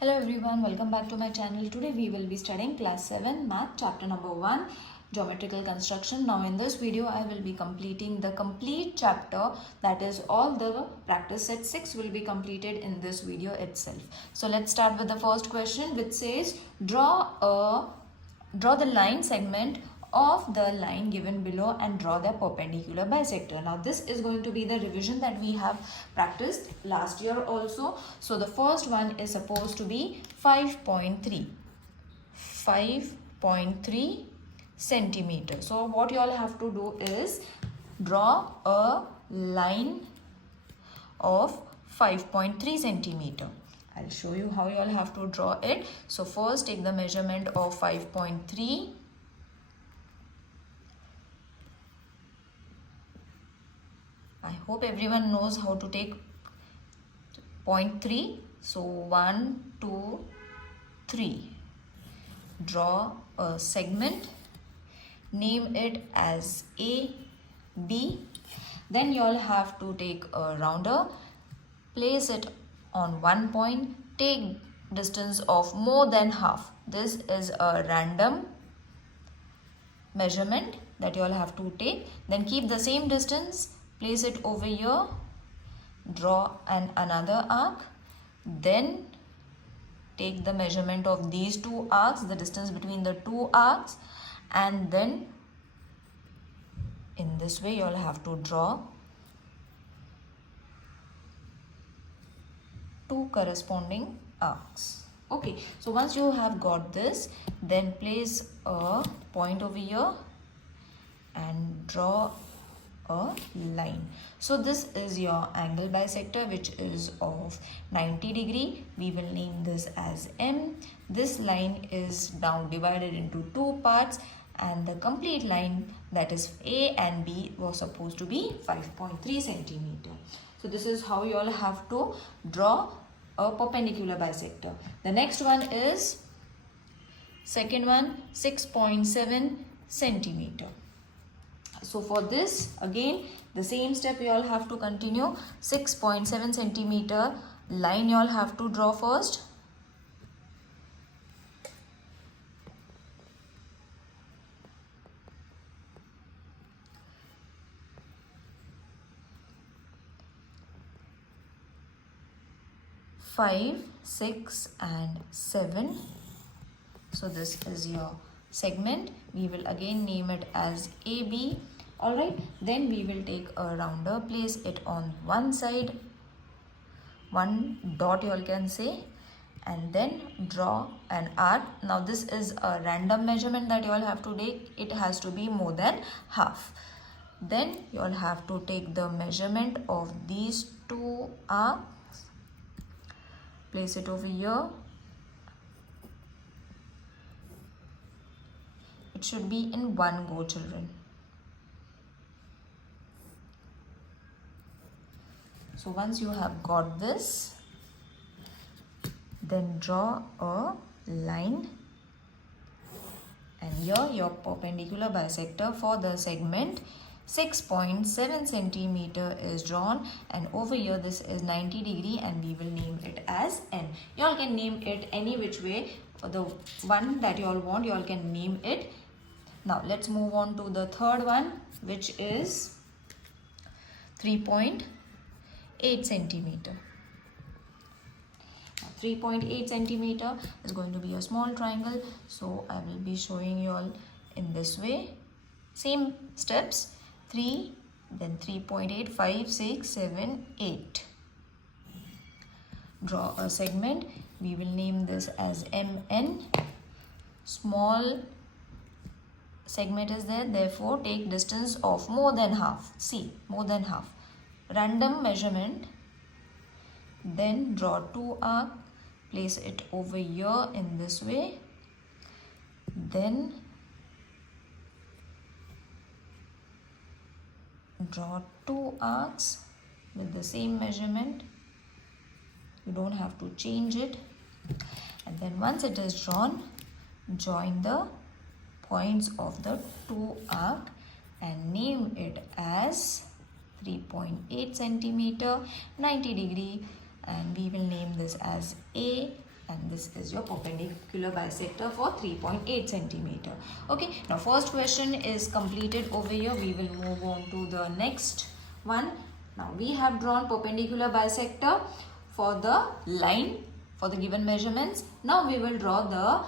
Hello everyone, welcome back to my channel. Today we will be studying class 7 math chapter number 1 geometrical construction. Now in this video I will be completing the complete chapter, that is all the practice set 6 will be completed in this video itself. So let's start with the first question, which says draw the line segment of the line given below and draw their perpendicular bisector. Now this is going to be the revision that we have practiced last year also. So the first one is supposed to be 5.3 centimeter. So what you all have to do is draw a line of 5.3 centimeter. I'll show you how you all have to draw it. So first take the measurement of 5.3. I hope everyone knows how to take 0.3. So 1, 2, 3. Draw a segment. Name it as A, B. Then you all have to take a rounder. Place it on one point. Take distance of more than half. This is a random measurement that you all have to take. Then keep the same distance. Place it over here, draw another arc, then take the measurement of these two arcs, the distance between the two arcs, and then in this way you all have to draw two corresponding arcs. Okay, so once you have got this, then place a point over here and draw a line. So this is your angle bisector, which is of 90 degree. We will name this as M. This line is now divided into two parts, and the complete line, that is A and B, was supposed to be 5.3 centimeter. So this is how you all have to draw a perpendicular bisector. The next one is second one, 6.7 centimeter. So for this, again the same step you all have to continue. 6.7 centimeter line you all have to draw first. Five, 6 and 7. So this is your segment. We will again name it as AB. Alright, then we will take a rounder, place it on one side, one dot you all can say, and then draw an arc. Now this is a random measurement that you all have to take. It has to be more than half. Then you all have to take the measurement of these two arcs, place it over here. It should be in one go, children. So once you have got this, then draw a line, and here your perpendicular bisector for the segment 6.7 centimeter is drawn, and over here this is 90 degree, and we will name it as N. You all can name it any which way. For the one that you all want, you all can name it. Now let's move on to the third one, which is 3.8 centimeter. 3.8 centimeter is going to be a small triangle, so I will be showing you all in this way. Same steps, 3, then 3.8, 5, 6, 7, 8. Draw a segment. We will name this as MN. Small segment is there, therefore take distance of more than half. See, more than half. Random measurement. Then draw two arcs, place it over here in this way. Then draw two arcs with the same measurement. You don't have to change it. And then once it is drawn, join the points of the two arcs and name it as 3.8 centimeter, 90 degree, and we will name this as A and this is your perpendicular bisector for 3.8 centimeter. Okay, now first question is completed over here. We will move on to the next one. Now we have drawn perpendicular bisector for the line for the given measurements. Now we will draw the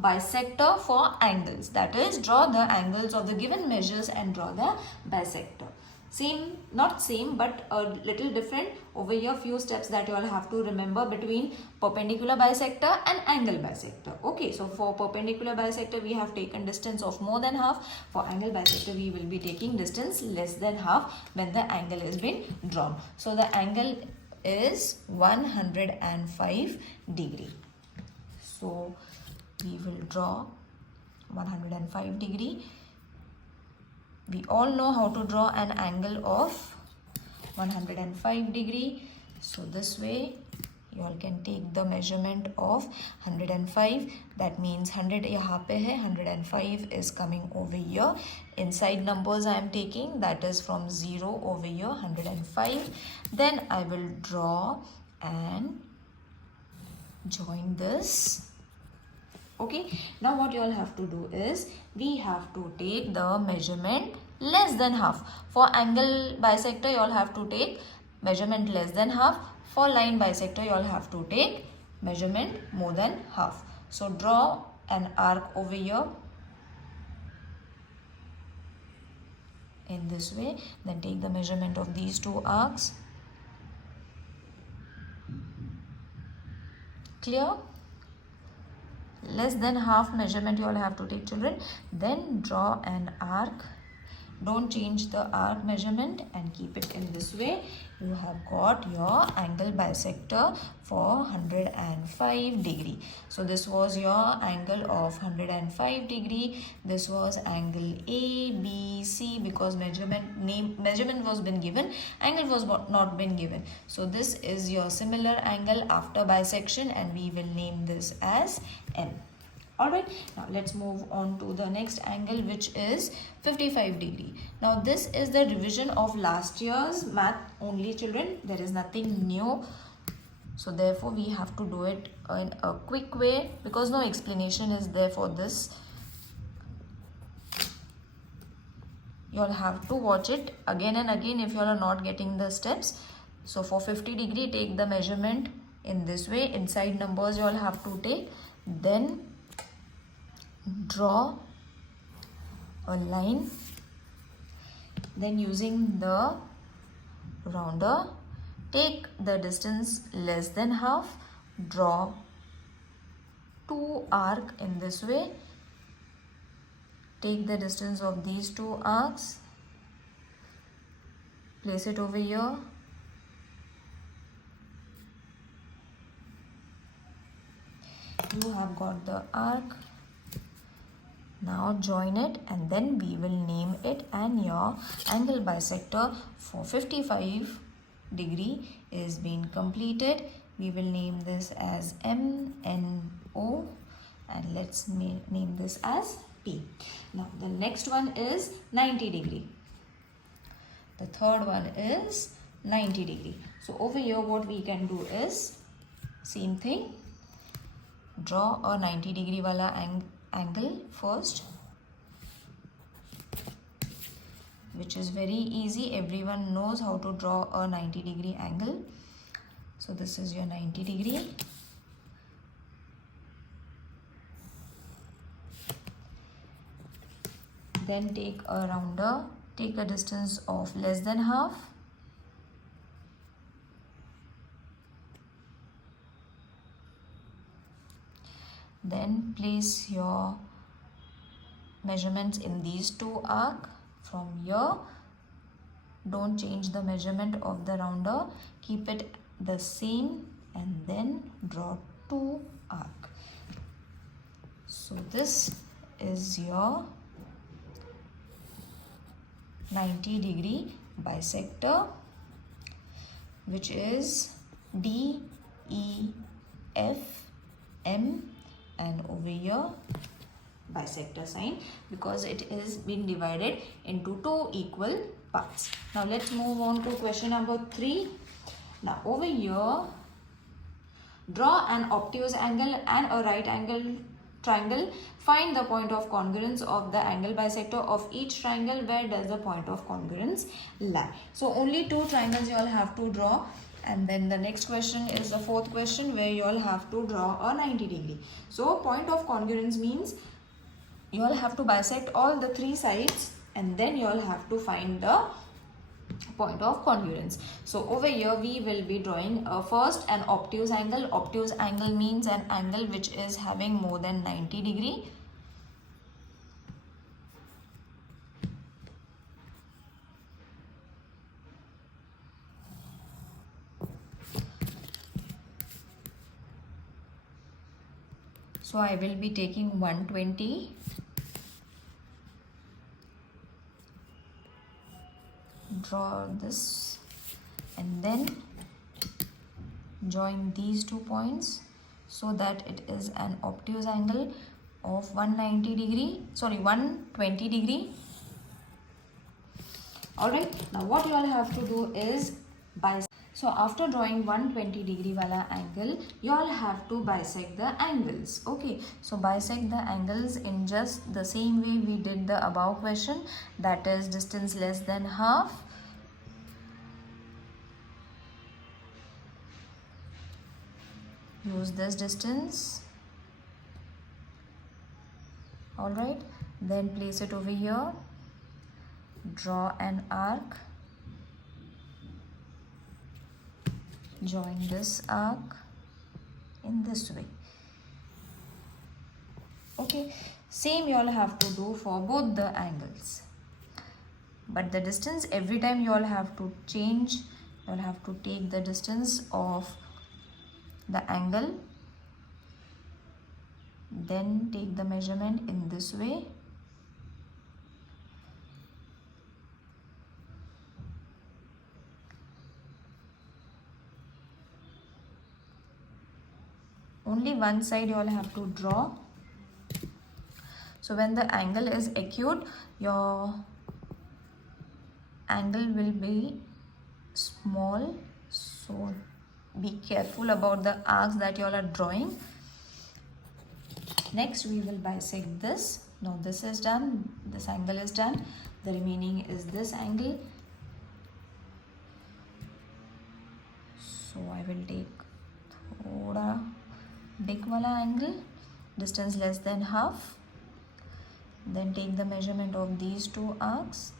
bisector for angles. That is, draw the angles of the given measures and draw the bisector. Same, not same, but a little different. Over here, few steps that you all have to remember between perpendicular bisector and angle bisector. Okay, so for perpendicular bisector, we have taken distance of more than half. For angle bisector, we will be taking distance less than half when the angle has been drawn. So the angle is 105 degree. So we will draw 105 degree. We all know how to draw an angle of 105 degree. So this way you all can take the measurement of 105. That means 100 यहाँ पे है, 105 is coming over here. Inside numbers I am taking, that is from 0 over here, 105. Then I will draw and join this. Okay, now what you all have to do is we have to take the measurement less than half. For angle bisector you all have to take measurement less than half. For line bisector you all have to take measurement more than half. So draw an arc over here in this way. Then take the measurement of these two arcs. Clear? Less than half measurement you all have to take, children. Then draw an arc. Don't change the arc measurement and keep it in this way. You have got your angle bisector for 105 degree. So this was your angle of 105 degree. This was angle A, B, C, because measurement was been given, angle was not been given. So this is your similar angle after bisection, and we will name this as M. Alright, now let's move on to the next angle, which is 55 degree. Now this is the revision of last year's math only, children. There is nothing new. So therefore we have to do it in a quick way because no explanation is there for this. You all have to watch it again and again if you all are not getting the steps. So for 50 degree, take the measurement in this way. Inside numbers you all have to take. Then draw a line. Then using the rounder, take the distance less than half. Draw two arcs in this way. Take the distance of these two arcs. Place it over here. You have got the arc. Now join it and then we will name it, and your angle bisector for 55 degree is being completed. We will name this as MNO and let's name this as P. Now the next one is 90 degree. The third one is 90 degree. So over here what we can do is same thing. Draw a 90 degree wala angle first, which is very easy. Everyone knows how to draw a 90 degree angle. So this is your 90 degree. Then take a rounder, take a distance of less than half. Then place your measurements in these two arcs from here. Don't change the measurement of the rounder, keep it the same, and then draw two arcs. So this is your 90 degree bisector, which is D, E, F, M, and over here bisector sign, because it is being divided into two equal parts. Now let's move on to question number 3. Now over here Draw an obtuse angle and a right angle triangle. Find the point of congruence of the angle bisector of each triangle. Where does the point of congruence lie? So only two triangles you all have to draw. And then the next question is the fourth question, where you all have to draw a 90 degree. So point of congruence means you all have to bisect all the three sides and then you all have to find the point of congruence. So over here we will be drawing first an obtuse angle. Obtuse angle means an angle which is having more than 90 degree. So I will be taking 120. Draw this and then join these 2 points so that it is an obtuse angle of 120 degree. Alright, now what you all have to do is bisect. So after drawing 120 degree wala angle, you all have to bisect the angles. Okay, so bisect the angles in just the same way we did the above question, that is distance less than half. Use this distance. Alright, then place it over here. Draw an arc. Join this arc in this way. Okay, same you all have to do for both the angles. But the distance, every time you all have to change, you all have to take the distance of the angle, then take the measurement in this way. Only one side you all have to draw. So when the angle is acute, your angle will be small. So be careful about the arcs that you all are drawing. Next we will bisect this. Now this is done. This angle is done. The remaining is this angle. So I will take thoda big wala angle, distance less than half. Then take the measurement of these 2 arcs.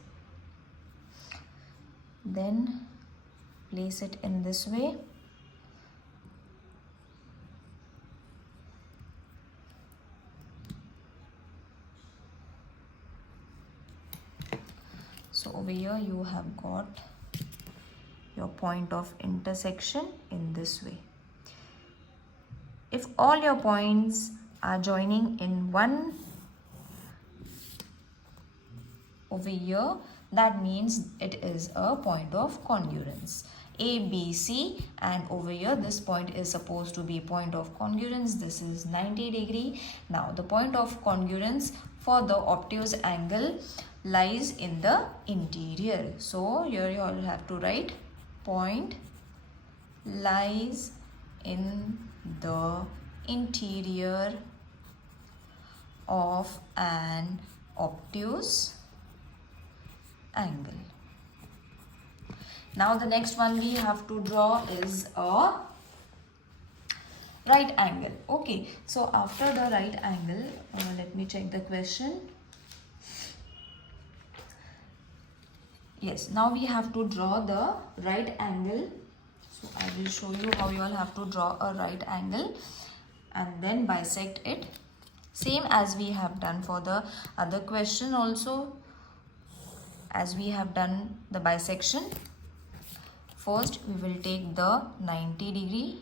Then place it in this way. So over here you have got your point of intersection in this way. If all your points are joining in one over here, that means it is a point of congruence. A, B, C, and over here this point is supposed to be point of congruence. This is 90 degree. Now the point of congruence for the obtuse angle lies in the interior. So here you all have to write point lies in the interior of an obtuse angle. Now the next one we have to draw is a right angle. Okay, so after the right angle, let me check the question. Yes, now we have to draw the right angle. So I will show you how you all have to draw a right angle and then bisect it. Same as we have done for the other question also, as we have done the bisection. First we will take the 90 degree.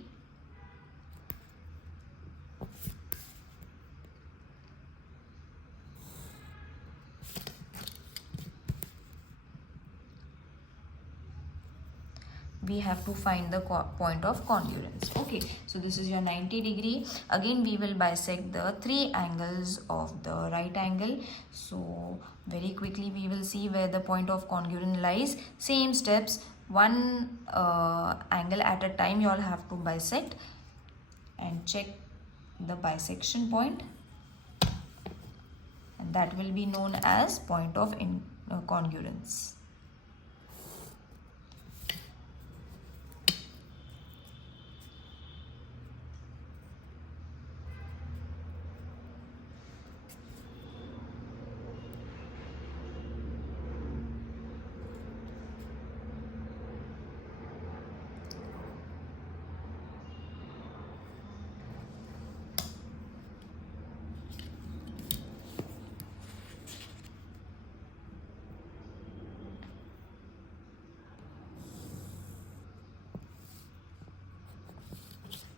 We have to find the point of congruence. Okay, so this is your 90 degree. Again we will bisect the 3 angles of the right angle. So very quickly we will see where the point of congruence lies. Same steps, one angle at a time you all have to bisect. and check the bisection point, and that will be known as point of congruence.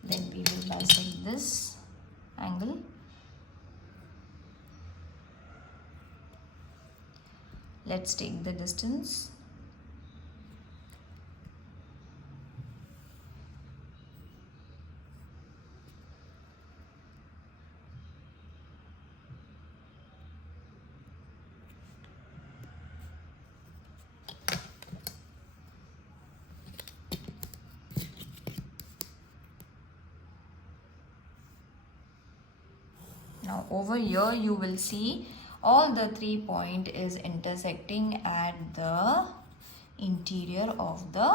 Then we will bisect this angle. Let's take the distance. Now over here you will see all the 3 points is intersecting at the interior of the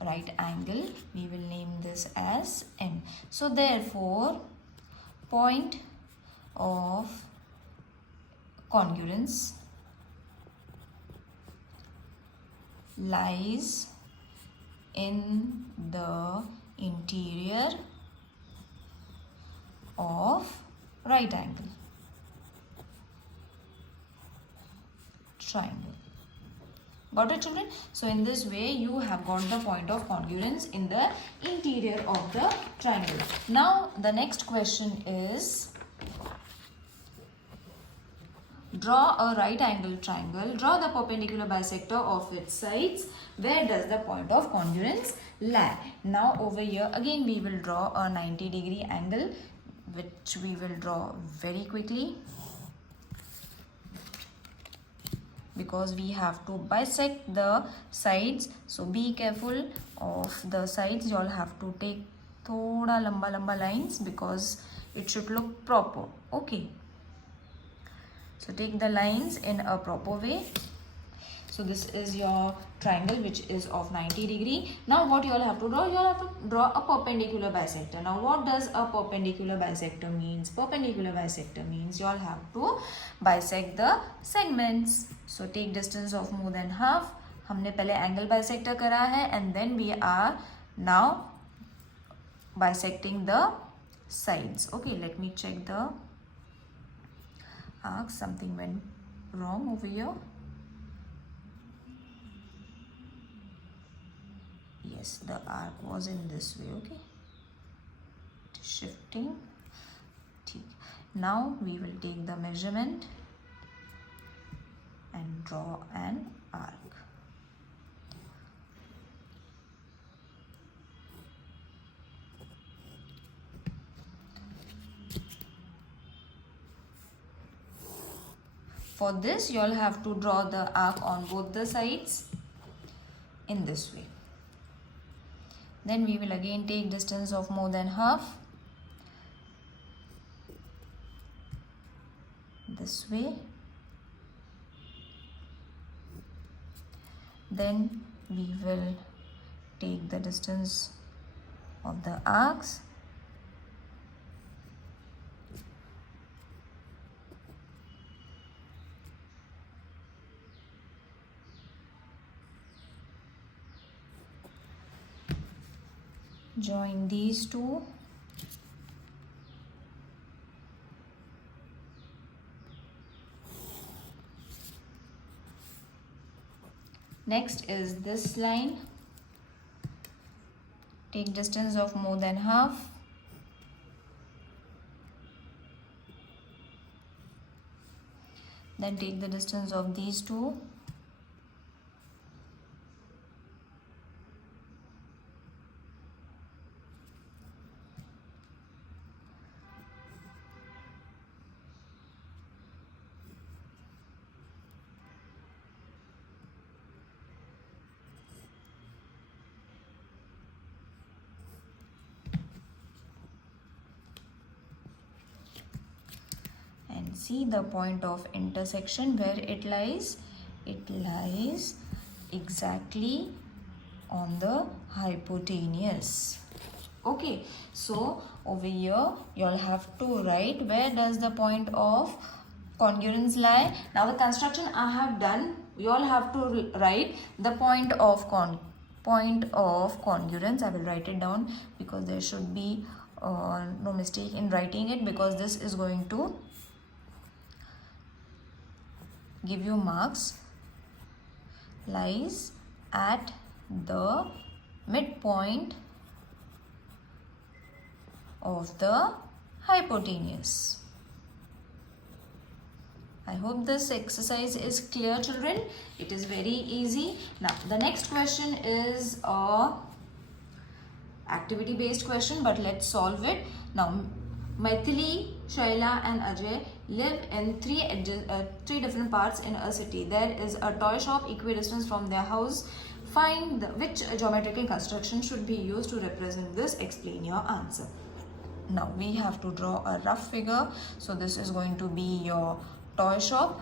right angle. We will name this as M. So therefore point of congruence lies in the interior of right angle triangle. Got it, children? So in this way you have got the point of congruence in the interior of the triangle. Now the next question is, draw a right angle triangle, draw the perpendicular bisector of its sides. Where does the point of congruence lie? Now over here again we will draw a 90-degree angle, which we will draw very quickly because we have to bisect the sides. So be careful of the sides. You all have to take thoda lamba lines because it should look proper. Okay. So take the lines in a proper way. So this is your triangle which is of 90 degree. Now what you all have to draw? You all have to draw a perpendicular bisector. Now what does a perpendicular bisector means? Perpendicular bisector means you all have to bisect the segments. So take distance of more than half. हमने पहले angle bisector करा है and then we are now bisecting the sides. Okay, let me check the arc. Something went wrong over here. Yes, the arc was in this way. Okay, it is shifting. Now we will take the measurement and draw an arc. For this you all have to draw the arc on both the sides in this way. Then we will again take distance of more than half this way. Then we will take the distance of the arcs. Join these two. Next is this line. Take distance of more than half. Then take the distance of these two. see the point of intersection where it lies. It lies exactly on the hypotenuse. Okay, so over here you all have to write where does the point of congruence lie. Now the construction I have done, you all have to write the point of congruence. I will write it down because there should be no mistake in writing it, because this is going to give you marks. Lies at the midpoint of the hypotenuse. I hope this exercise is clear, children. It is very easy. Now the next question is a activity based question, but let's solve it. Now Maithili, Shaila and Ajay live in three different parts in a city. There is a toy shop equidistant from their house. Find which geometrical construction should be used to represent this. Explain your answer. Now we have to draw a rough figure. So this is going to be your toy shop.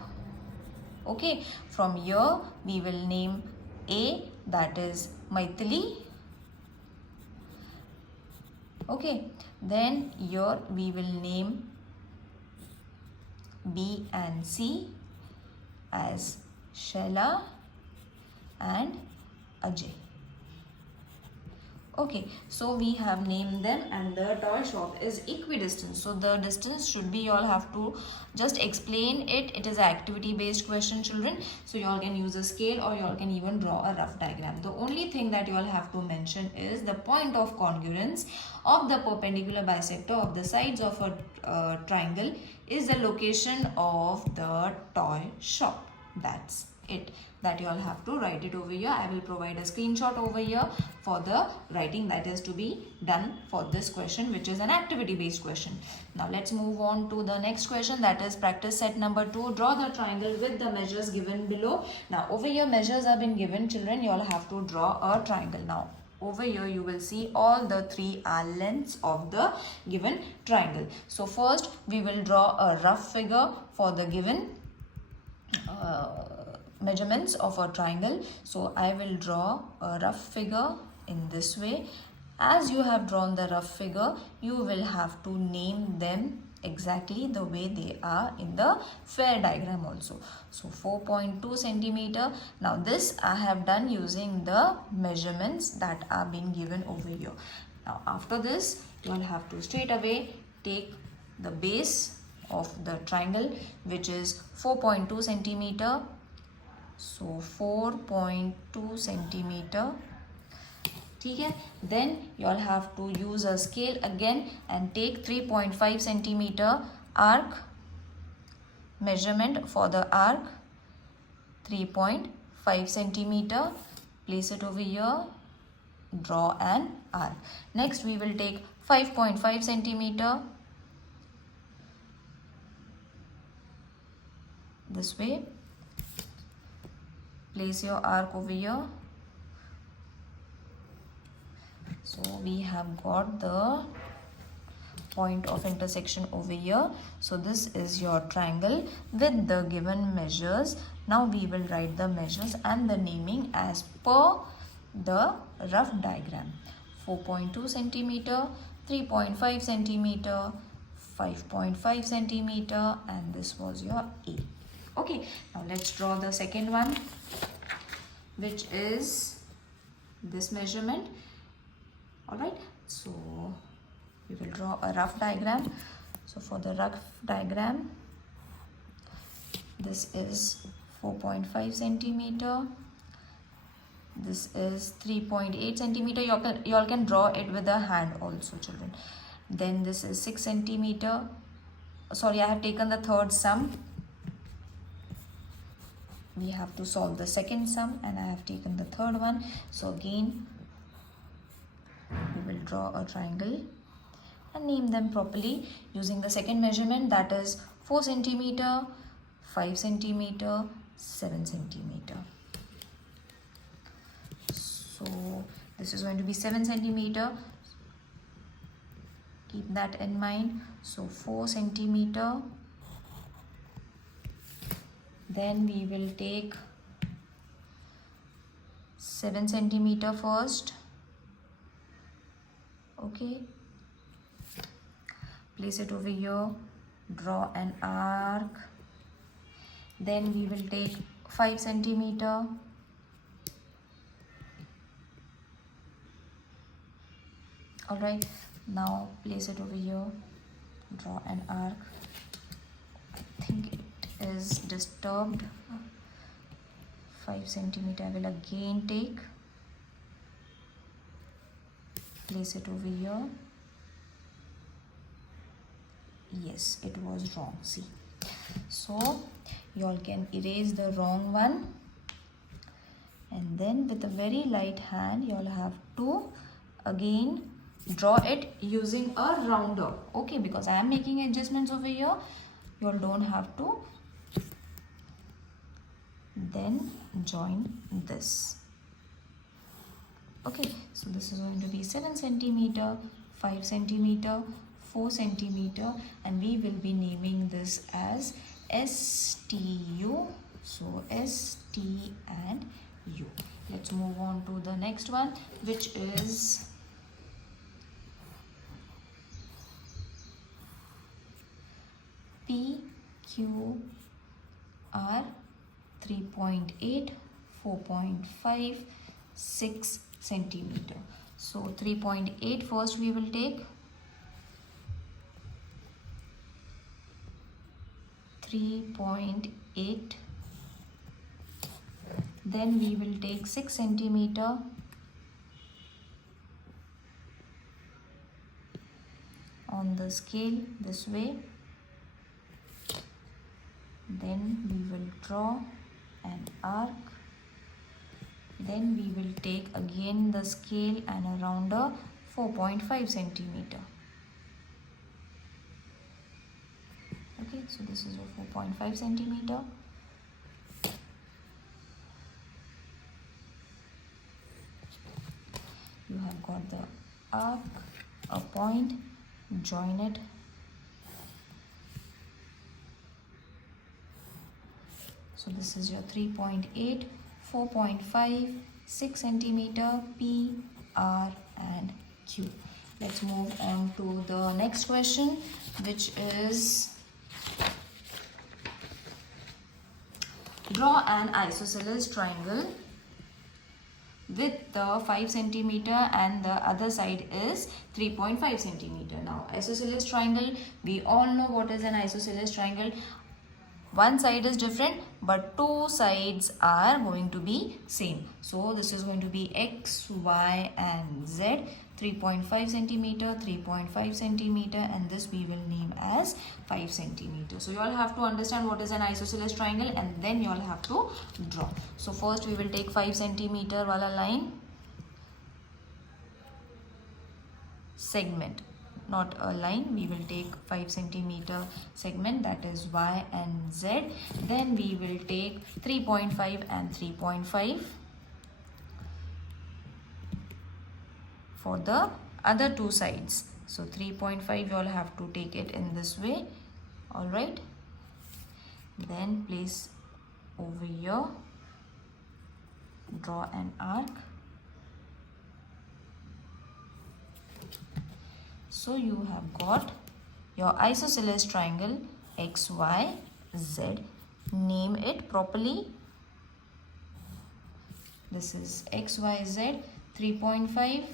Okay, from here we will name A, that is Maithili. Okay, then here we will name B and C as Shaila and Ajay. Okay, so we have named them and the toy shop is equidistant. So the distance should be, you all have to just explain it. It is an activity based question, children. So you all can use a scale or you all can even draw a rough diagram. The only thing that you all have to mention is the point of congruence of the perpendicular bisector of the sides of a triangle is the location of the toy shop. That's it, that you all have to write it over here. I will provide a screenshot over here for the writing that is to be done for this question, which is an activity based question. Now let's move on to the next question, that is practice set number 2. Draw the triangle with the measures given below. Now over here measures have been given, children. You all have to draw a triangle. Now over here you will see all the 3 are lengths of the given triangle. So first we will draw a rough figure for the given measurements of a triangle. So I will draw a rough figure in this way. As you have drawn the rough figure, you will have to name them exactly the way they are in the fair diagram also. So 4.2 centimeter. Now this I have done using the measurements that are being given over here. Now after this you will have to straight away take the base of the triangle, which is 4.2 centimeter. So 4.2 centimeter. Okay, then you all have to use a scale again and take 3.5 centimeter arc measurement for the arc. 3.5 centimeter. Place it over here. Draw an arc. Next we will take 5.5 centimeter. This way. Place your arc over here. So we have got the point of intersection over here. So this is your triangle with the given measures. Now we will write the measures and the naming as per the rough diagram. 4.2 centimeter, 3.5 centimeter, 5.5 centimeter, and this was your A. Okay, now let's draw the second one, which is this measurement. Alright, so we will draw a rough diagram. So for the rough diagram, this is 4.5 centimeter. This is 3.8 centimeter. You all can draw it with a hand also, children. Then this is 6 centimeter. Sorry, I have taken the third sum. We have to solve the second sum and I have taken the third one. So again, we will draw a triangle and name them properly using the second measurement, that is 4 centimeter, 5 centimeter, 7 centimeter. So this is going to be 7 centimeter. Keep that in mind. So 4 centimeter, Then we will take 7 centimeter first. Okay, place it over here, draw an arc. Then we will take 5 centimeter. Alright, now place it over here, draw an arc. I think it is disturbed. 5 centimeter I will again take, place it over here. Yes, it was wrong, see. So you all can erase the wrong one, and then with a very light hand you all have to again draw it using a rounder. Okay, because I am making adjustments over here, you all don't have to. Then join this. Okay, so this is going to be 7 centimeter, 5 centimeter, 4 centimeter, and we will be naming this as STU. So ST and U. Let's move on to the next one, which is PQR 3.8, 4.5, 6 centimeter. So 3.8 first we will take. 3.8. Then we will take 6 centimeter. On the scale this way. Then we will draw an arc. Then we will take again the scale and a rounder, 4.5 centimeter. Okay, so this is your 4.5 centimeter. You have got the arc, a point, join it. So this is your 3.8, 4.5, 6 centimeter, P, R and Q. Let's move on to the next question, which is draw an isosceles triangle with the 5 centimeter and the other side is 3.5 centimeter. Now isosceles triangle, we all know what is an isosceles triangle. One side is different but two sides are going to be same. So this is going to be X, Y and Z. 3.5 centimeter, 3.5 centimeter, and this we will name as 5 centimeter. So you all have to understand what is an isosceles triangle and then you all have to draw. So first we will take 5 centimeter wala line, segment, not a line. We will take 5 centimeter segment, that is Y and Z. Then we will take 3.5 and 3.5 for the other two sides. So 3.5 you all have to take it in this way. Alright, then place over here, draw an arc. So you have got your isosceles triangle X, Y, Z. Name it properly. This is X, Y, Z. 3.5,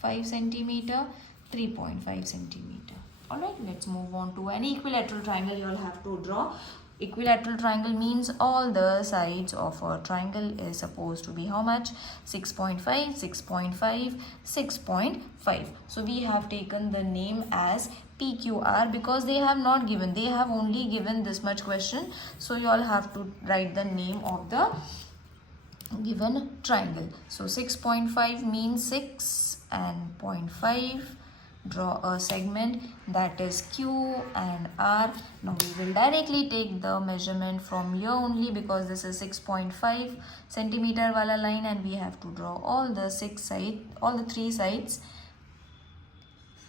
5 centimeter, 3.5 centimeter. Alright, let's move on to an equilateral triangle you all have to draw. Equilateral triangle means all the sides of a triangle is supposed to be how much? 6.5, 6.5, 6.5. So we have taken the name as PQR because they have not given, they have only given this much question. So you all have to write the name of the given triangle. So 6.5 means 6 and 0.5. Draw a segment, that is Q and R. Now we will directly take the measurement from here only because this is 6.5 centimeter wala line and we have to draw all the three sides.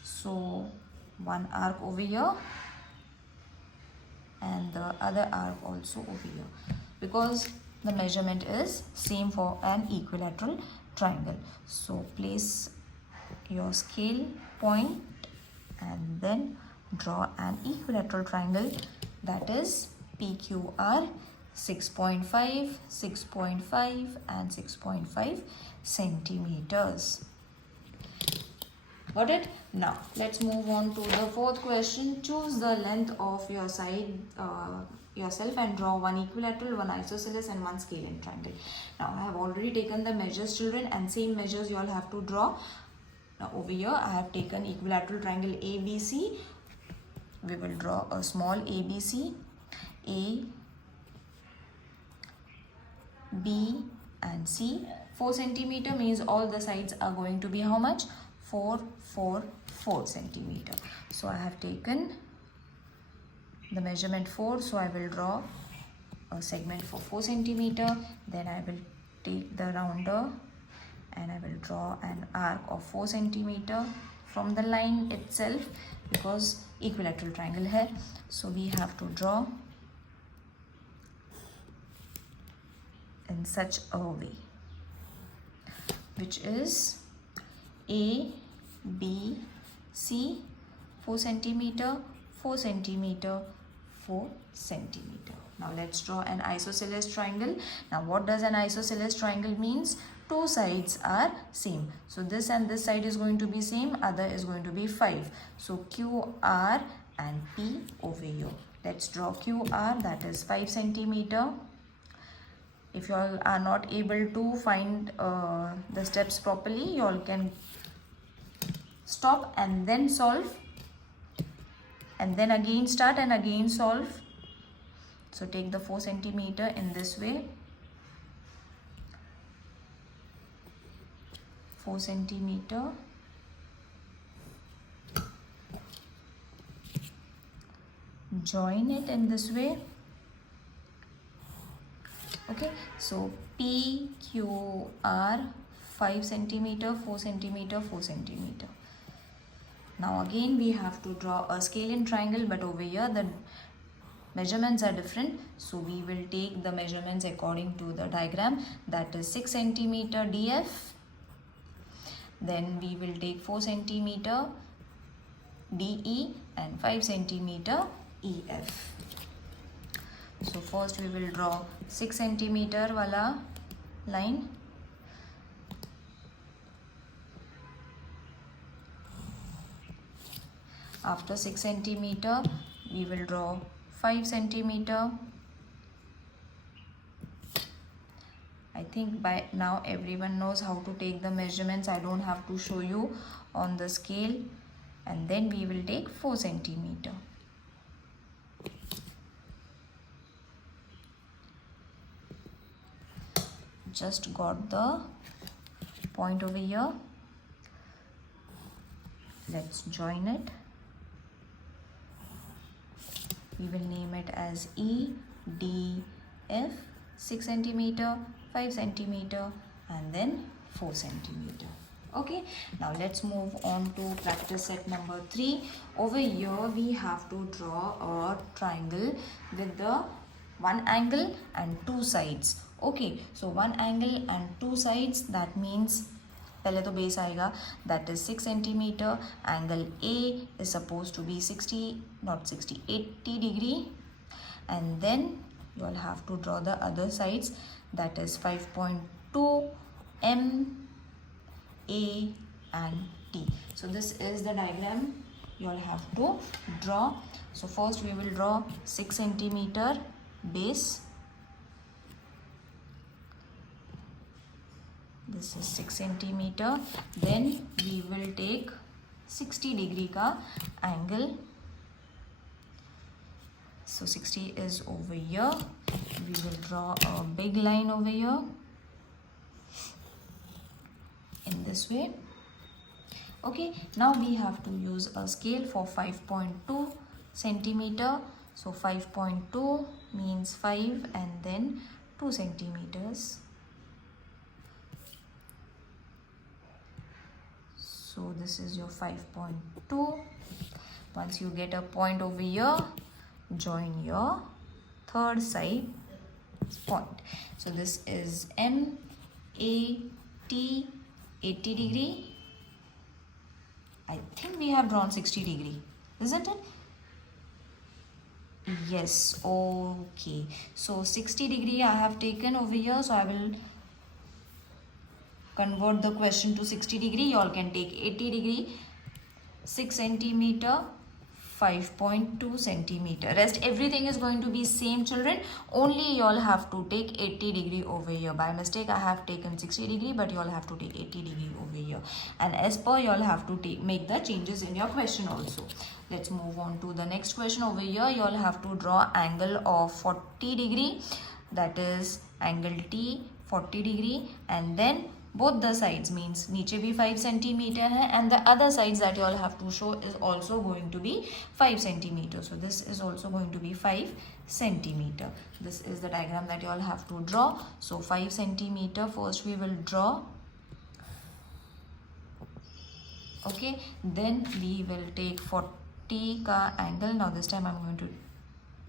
So one arc over here and the other arc also over here. because the measurement is same for an equilateral triangle. So place your scale point and then draw an equilateral triangle, that is PQR 6.5, 6.5 and 6.5 centimeters. Got it? Now let's move on to the fourth question. Choose the length of your side yourself and draw one equilateral, one isosceles and one scalene triangle. Now I have already taken the measures, children, and same measures you all have to draw. Now over here I have taken equilateral triangle ABC. We will draw a small ABC. A, B and C. 4 centimeter means all the sides are going to be how much? 4, 4, 4 centimeter. So I have taken the measurement 4, so I will draw a segment for 4 centimeter. Then I will take the rounder and I will draw an arc of 4 centimeter from the line itself, because equilateral triangle hai. So we have to draw in such a way, which is A, B, C, 4 centimeter, 4 centimeter, 4 centimeter. Now let's draw an isosceles triangle. Now what does an isosceles triangle means? Two sides are same. So this and this side is going to be same, other is going to be 5. So QR and P over here. Let's draw QR, that is 5 centimeter. If you all are not able to find the steps properly, you all can stop and then solve, and then again start and again solve. So take the 4 centimeter in this way, 4 centimeter, join it in this way. Okay, so P, Q, R, 5 centimeter, 4 centimeter, 4 centimeter. Now again we have to draw a scalene triangle, but over here the measurements are different. So we will take the measurements according to the diagram, that is 6 centimeter DF. Then we will take 4 centimeter DE and 5 centimeter EF. So first we will draw 6 centimeter wala line. After 6 centimeter, we will draw 5 centimeter. I think by now everyone knows how to take the measurements. I don't have to show you on the scale. And then we will take 4 centimeter. Just got the point over here. Let's join it. We will name it as E, D, F, 6 centimeter, 5 centimeter and then 4 centimeter. Okay, now let's move on to practice set number 3. Over here we have to draw a triangle with the one angle and two sides. Okay, so one angle and two sides, that means पहले तो base आएगा, that is 6 centimeter. Angle A is supposed to be 80 degree, and then you will have to draw the other sides, that is 5.2 M, A and T. So this is the diagram you all have to draw. So first we will draw 6 centimeter base. This is 6 centimeter. Then we will take 60 degree ka angle. So 60 is over here. We will draw a big line over here in this way. Okay, now we have to use a scale for 5.2 centimeter. So 5.2 means 5 and then 2 centimeters. So this is your 5.2. Once you get a point over here, join your third side point. So this is M A T 80 degree. I think we have drawn 60 degree, isn't it? Yes, okay. So 60 degree I have taken over here. So I will convert the question to 60 degree. You all can take 80 degree, 6 centimeter, 5.2 centimeter. Rest everything is going to be same, children. Only you all have to take 80 degree over here. By mistake I have taken 60 degree, but you all have to take 80 degree over here. And as per, you all have to make the changes in your question also. Let's move on to the next question. Over here you all have to draw angle of 40 degree, that is angle T 40 degree, and then both the sides means नीचे भी 5 centimeter है, and the other sides that you all have to show is also going to be 5 centimeter. So this is also going to be 5 centimeter. This is the diagram that you all have to draw. So 5 centimeter first we will draw. Okay, then we will take 40 ka angle. Now this time I'm going to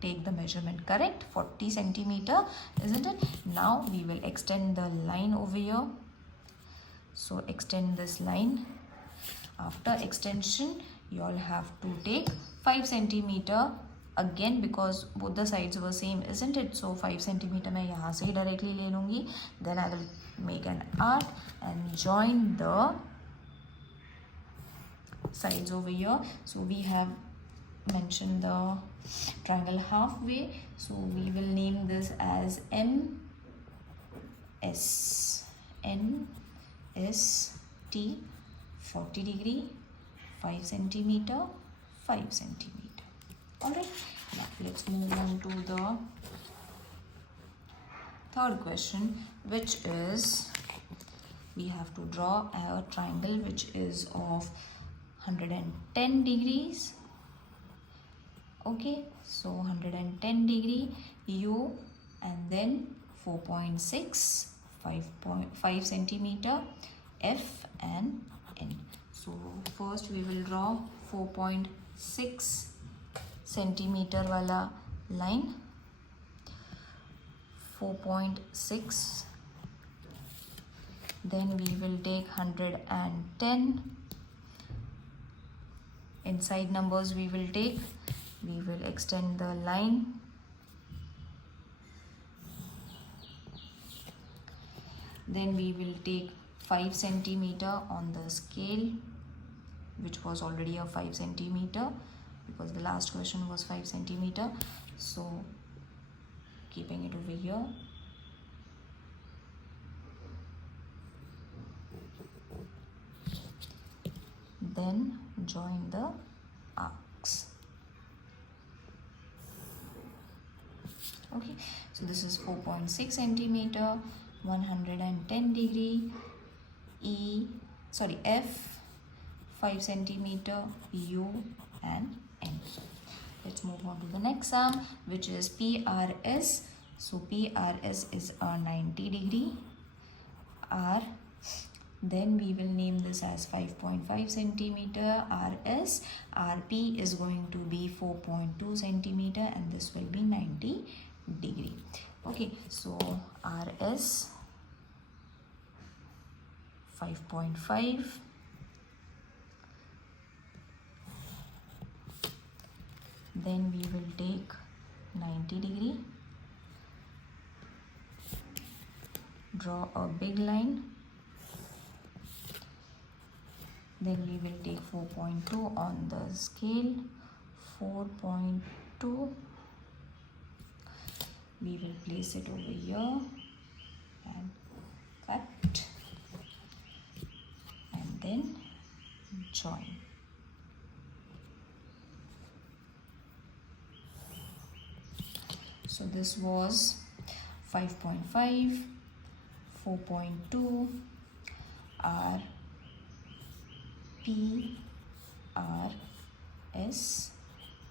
take the measurement correct, 40 centimeter, isn't it? Now we will extend the line over here. So extend this line. After extension you all have to take 5 centimeter again, because both the sides were same, isn't it? So 5 centimeter मैं यहाँ से ही directly ले लूँगी. Then I will make an arc and join the sides over here. So we have mentioned the triangle halfway, so we will name this as NS. T 40 degree, 5 centimeter, 5 centimeter. Alright, now let's move on to the third question, which is we have to draw a triangle which is of 110 degrees. Okay, so 110 degree U, and then 4.6, 5 centimeter, F and N. So first we will draw 4.6 centimeter wala line. 4.6. Then we will take 110. Inside numbers we will extend the line. Then we will take 5 centimeter on the scale, which was already a 5 centimeter because the last question was 5 centimeter. So keeping it over here. Then join the arcs. Okay, so this is 4.6 centimeter, 110 degree, F, 5 centimeter, U and N. Let's move on to the next sum, which is PRS. So PRS is a 90 degree, R. Then we will name this as 5.5 centimeter RS. RP is going to be 4.2 centimeter, and this will be 90 degree. Okay, so RS 5.5, then we will take 90 degree, draw a big line, then we will take 4.2 on the scale, 4.2, we will place it over here and cut, and then join. So this was 5.5, 4.2, R, P, R, S,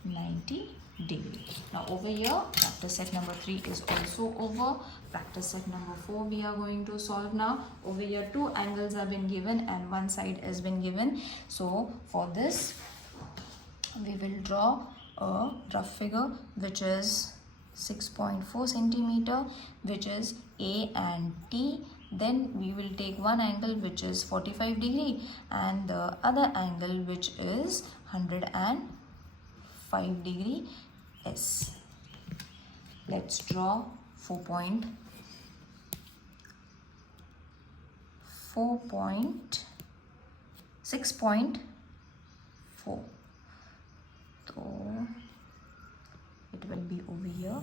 90 degree. Now over here, practice set number 3 is also over. Practice set number 4 we are going to solve now. Over here 2 angles have been given and 1 side has been given. So for this, we will draw a rough figure which is 6.4 centimeter, which is A and T. Then we will take one angle which is 45 degree and the other angle which is 105 degree S. Let's draw 6.4. So it will be over here.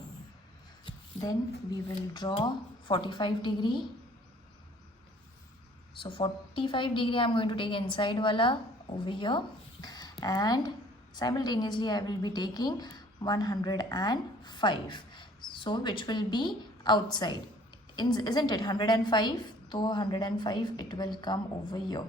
Then we will draw 45 degree. So 45 degree I am going to take inside wala over here, and simultaneously I will be taking 105. So which will be outside, isn't it? 105. So 105 it will come over here.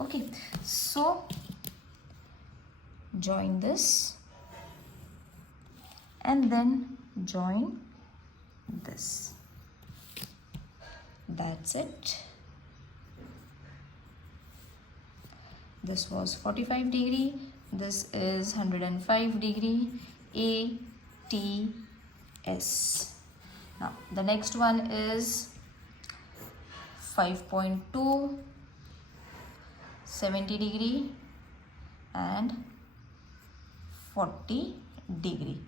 Okay, so join this and then join this. That's it. This was 45 degree, this is 105 degree, A, T, S. Now the next one is 5.2, 70 degree and 40 degree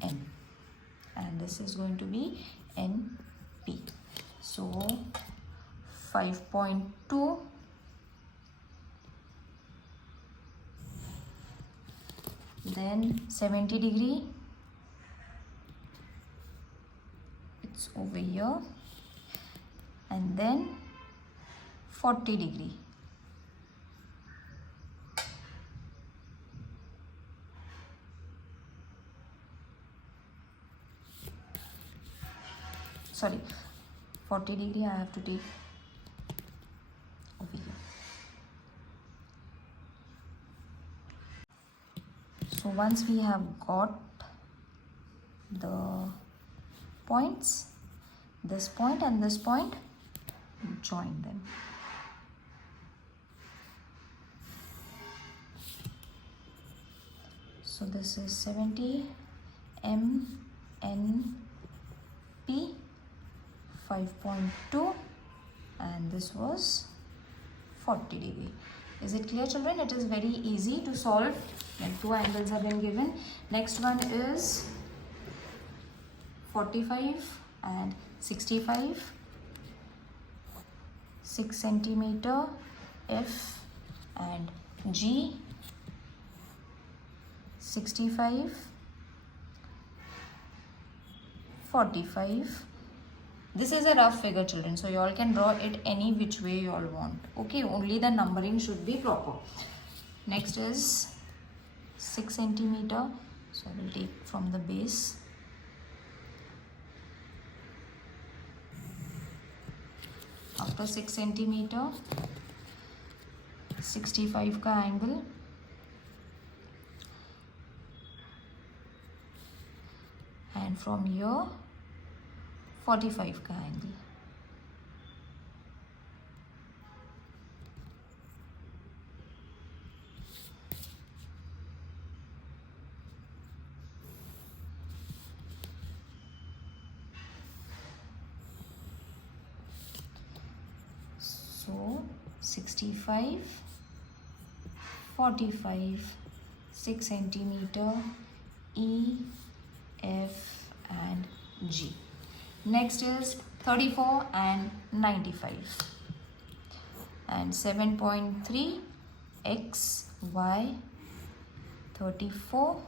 N, and this is going to be NP. So 5.2, then 70 degree, it's over here, and then 40 degree. Sorry, 40 degree I have to take over here. So once we have got the points, this point and this point, join them. So this is 70 M N P 5.2 and this was 40 degree. Is it clear, children? It is very easy to solve when two angles have been given. Next one is 45 and 65, 6 centimeter F and G, 65, 45. This is a rough figure, children, so you all can draw it any which way you all want. Okay, only the numbering should be proper. Next is 6 centimeter, so I will take from the base. After 6 centimeter, 65 ka angle, and from here 45 ka angle. So 65, 45, 6 centimeter, E, F and G. Next is 34 and 95 and 7.3 X, Y, 34,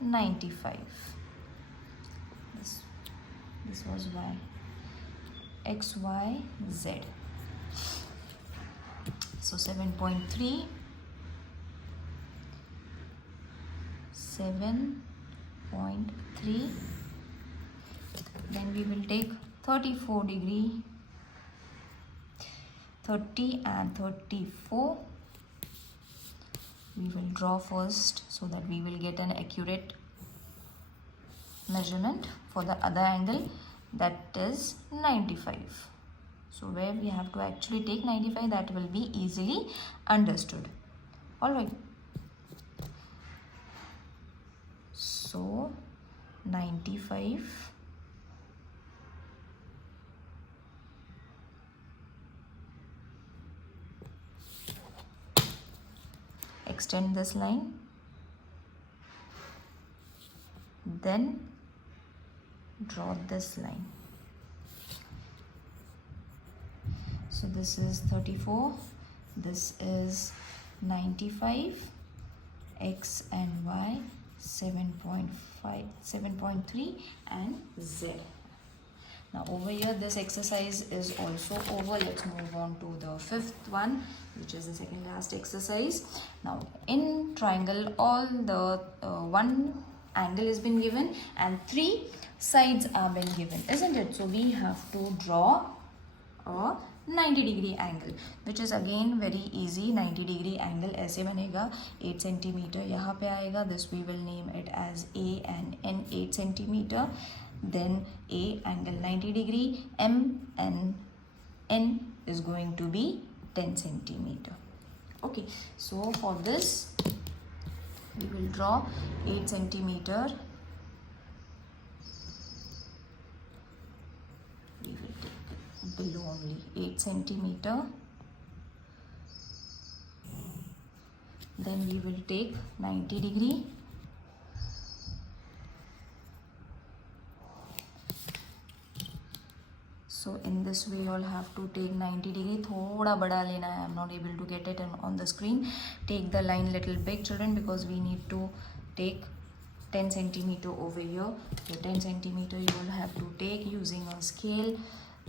95. This was Y. X, Y, Z. So 7.3, 7.3. Then we will take 34 degree, 30 and 34. We will draw first so that we will get an accurate measurement for the other angle, that is 95. So where we have to actually take 95, that will be easily understood. Alright. So 95 extend this line, then draw this line. So this is 34, this is 95, x and y 7.5, 7.3 and z. Now over here this exercise is also over. Let's move on to the fifth one, which is the second last exercise. Now in triangle, all the one angle has been given and 3 sides are been given, isn't it? So we have to draw a 90-degree angle, which is again very easy. 90-degree angle ऐसे बनेगा, 8 centimeter यहाँ पे आएगा. This we will name it as A and N 8 centimeter. Then A angle 90 degree, M and N is going to be 10 centimeter. Okay, so for this we will draw 8 centimeter. We will take it below only 8 centimeter. Then we will take 90 degree. So in this way you all have to take 90 degree. Thoda bada lena hai. I am not able to get it on the screen. Take the line little big, children, because we need to take 10 centimeter over here. So 10 centimeter you will have to take using a scale.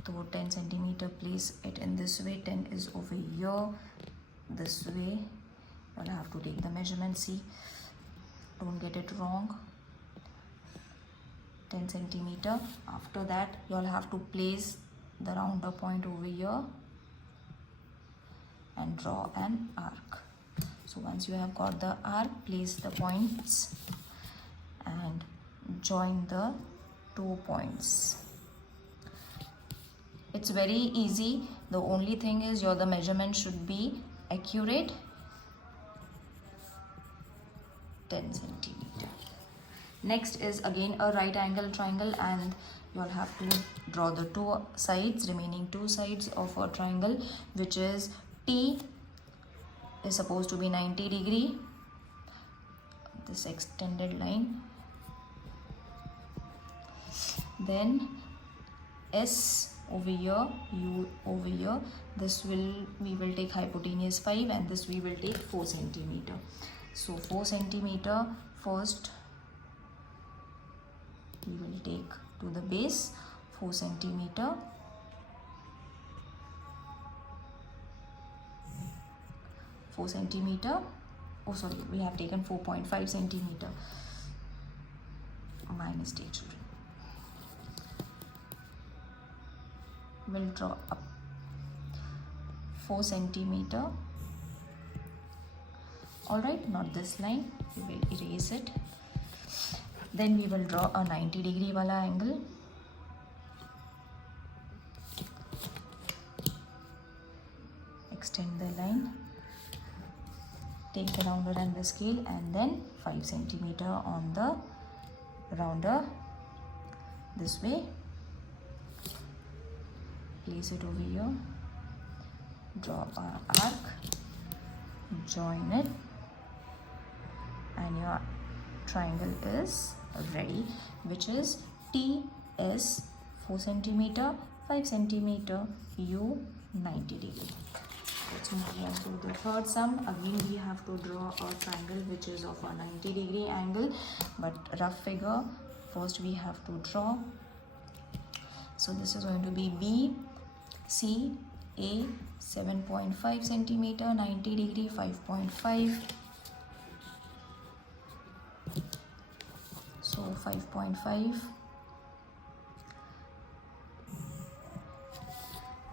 So 10 centimeter, place it in this way. 10 is over here, this way. You will have to take the measurement. See, don't get it wrong. 10 centimeter. After that you all have to place the rounder point over here and draw an arc. So once you have got the arc, place the points and join the 2 points. It's very easy. The only thing is the measurement should be accurate. 10 centimeter. Next is again a right angle triangle, and you all have to draw the remaining two sides of a triangle, which is T is supposed to be 90 degree, this extended line. Then S over here, U over here. This we will take hypotenuse 5 and this we will take 4 centimeter. So 4 centimeter first we will take to the base, 4 centimeter. Oh sorry, we have taken 4.5 centimeter. My mistake, children. We'll draw up 4 centimeter. Alright, not this line. We will erase it. Then we will draw a 90 degree wala angle. Extend the line. Take the rounder and the scale, and then 5 centimeter on the rounder. This way. Place it over here. Draw our arc. Join it. And your triangle is ready, which is TS 4 centimeter, 5 centimeter, U 90 degree. Let's move on to the third sum. Again we have to draw a triangle which is of a 90 degree angle, but rough figure first we have to draw. So this is going to be B, C, A 7.5 centimeter, 90 degree 5.5. So 5.5,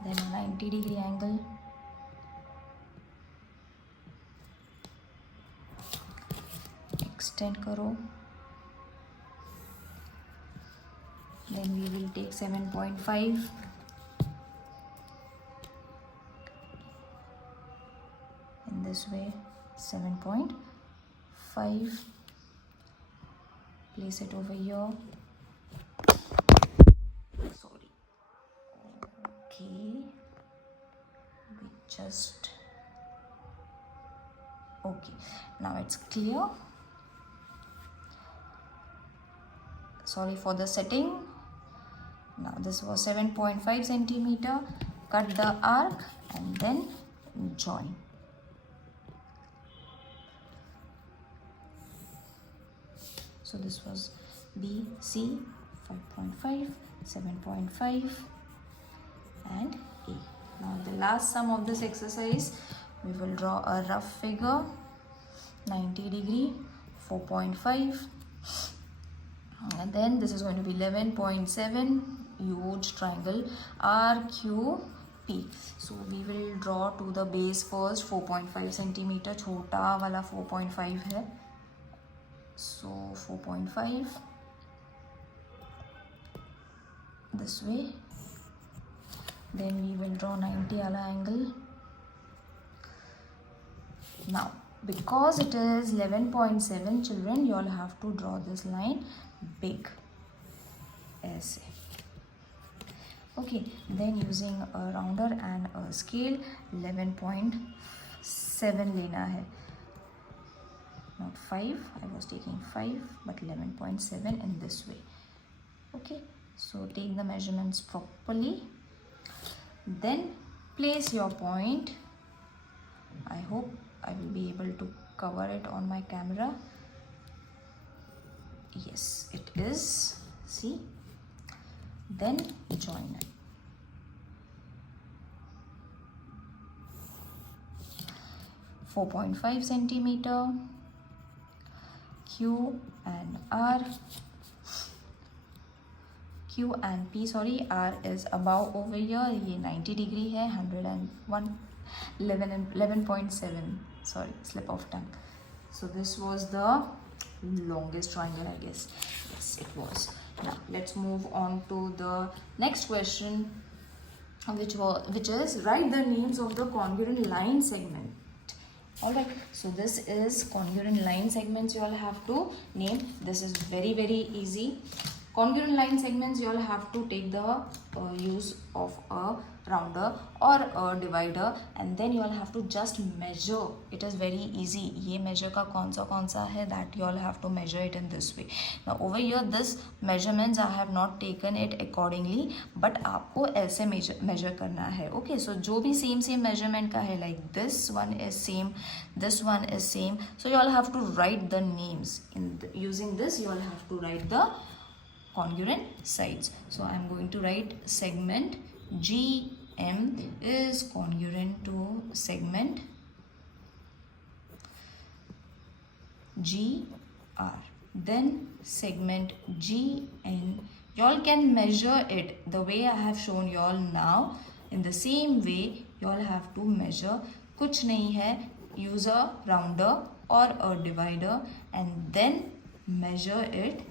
then 90 degree angle, extend karo, then we will take 7.5, this way 7.5. Place it over here. Sorry. Okay. We just. Okay. Now it's clear. Sorry for the setting. Now this was 7.5 centimeter. Cut the arc and then join. So this was B, C, 5.5, 7.5 and A. Now the last sum of this exercise, we will draw a rough figure, 90 degree, 4.5, and then this is going to be 11.7, huge triangle RQP. So we will draw to the base first 4.5 centimeter, छोटा वाला 4.5 है. So 4.5 this way. Then we will draw 90 wala angle. Now because it is 11.7, children, you all have to draw this line big. ऐसे. Okay, then using a rounder and a scale 11.7 लेना है. Not 5, I was taking 5, but 11.7 in this way. Okay, so take the measurements properly. Then place your point. I hope I will be able to cover it on my camera. Yes, it is. See? Then join it. .5 centimeter. Q and R. Q and P, sorry, R is above over here. ये 90 degree है, 11.7. Sorry, slip of tongue. So this was the longest triangle, I guess. Yes, it was. Now let's move on to the next question, which is write the names of the congruent line segment. Alright, so this is congruent line segments you all have to name. This is very easy. Congruent line segments you all have to take the use of a rounder or a divider, and then you all have to just measure. It is very easy. ये measure का कौन सा है, that you all have to measure it in this way. Now over here this measurements I have not taken it accordingly, but आपको ऐसे measure करना है. Okay, so जो भी same measurement का है, like this one is same, this one is same. So you all have to write the names. Using this you all have to write the congruent sides. So I am going to write segment GM is congruent to segment GR. Then segment GN, y'all can measure it the way I have shown y'all now. In the same way y'all have to measure. कुछ नहीं है, use a rounder or a divider and then measure it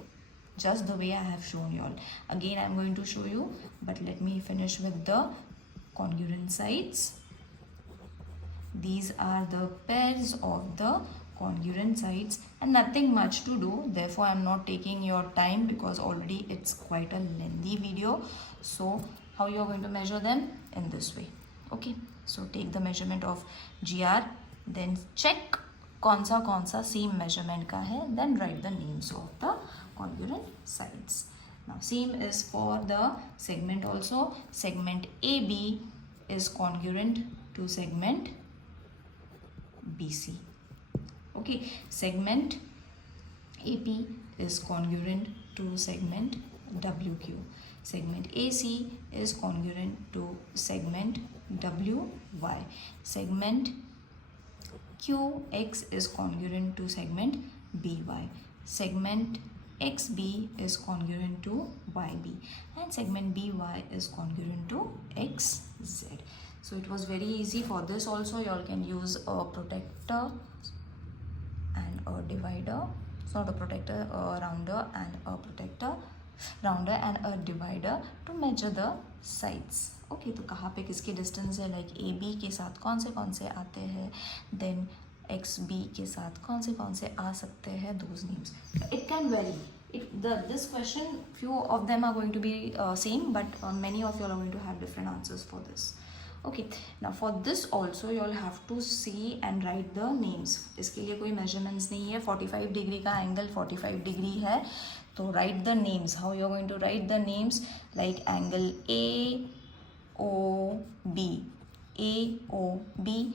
just the way I have shown you all. Again I am going to show you, but let me finish with the congruent sides. These are the pairs of the congruent sides and nothing much to do. Therefore I am not taking your time because already it's quite a lengthy video. So how you are going to measure them? In this way. Okay, so take the measurement of GR, then check कौन सा same measurement का है, then write the names of the congruent sides. Now same is for the segment also. Segment AB is congruent to segment BC. Okay, segment AP is congruent to segment WQ. Segment AC is congruent to segment WY. Segment QX is congruent to segment BY. Segment XB is congruent to YB and segment BY is congruent to XZ. So it was very easy. For this also you all can use a protector and a divider. It's not a protector, a rounder and a protector. rounder and a divider to measure the sides. Okay, तो कहाँ पे किसके distance है, like A B के साथ कौन से आते हैं, देन एक्स बी के साथ कौन से आ सकते हैं, those names. It can very. This question, few of them are going to be same, but many of you are going to have different answers for this. Okay, now for this also you all have to see and write the names. इसके लिए कोई measurements नहीं है. 45 degree का angle 45 degree है, तो write the names. How you are going to write the names? Like angle AOB. AOB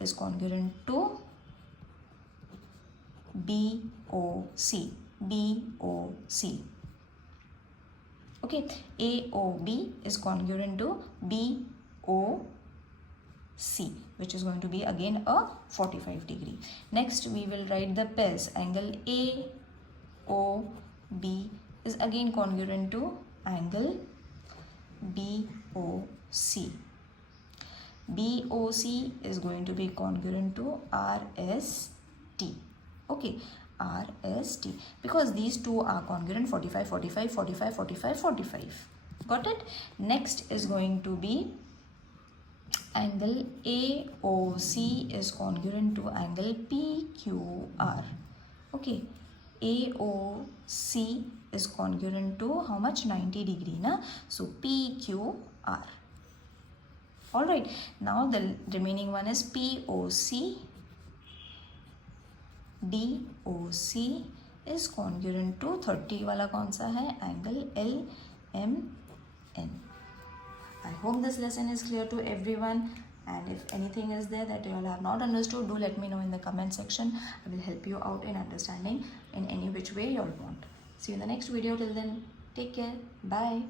is congruent to BOC. BOC. Okay, AOB is congruent to BOC, which is going to be again a 45 degree. Next we will write the pairs. Angle AOB is again congruent to angle BOC. BOC is going to be congruent to RST. Okay, RST, because these two are congruent, 45 45 45 45 45. Got it? Next is going to be angle AOC is congruent to angle PQR. Okay, AOC is congruent to how much? 90 degree na, so PQR. All right, now the remaining one is POC. DOC is congruent to 30 वाला कौन सा है, angle LMN. I hope this lesson is clear to everyone, and if anything is there that you all have not understood, do let me know in the comment section. I will help you out in understanding in any which way you all want. See you in the next video. Till then, take care. Bye.